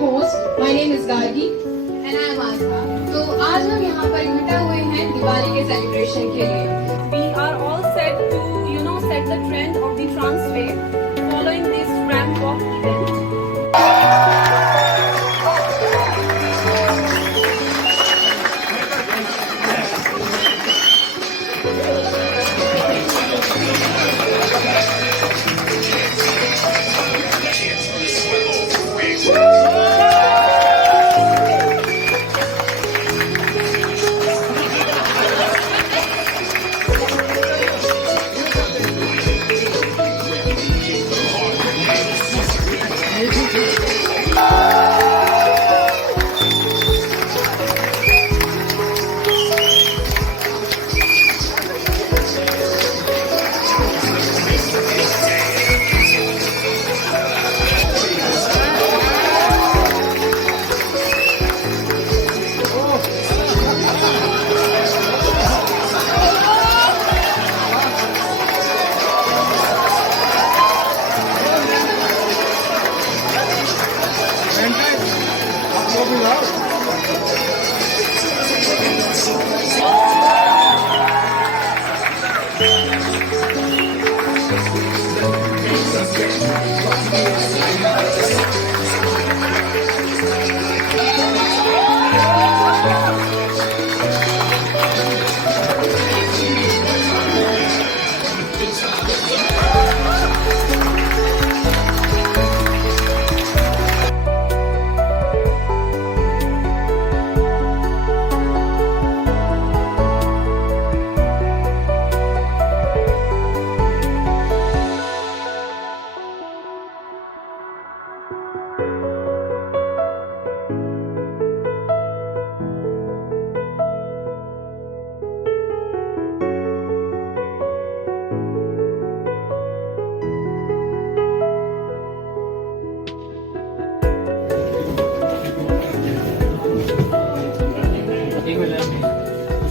host. My name is Gargi and I am Aska. तो आज हम यहाँ पर इकट्ठा हुए हैं दिवाली के सेलिब्रेशन के लिए. We are all set to, set the trend of the trance wave following this ramp walk event.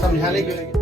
समझाने के लिए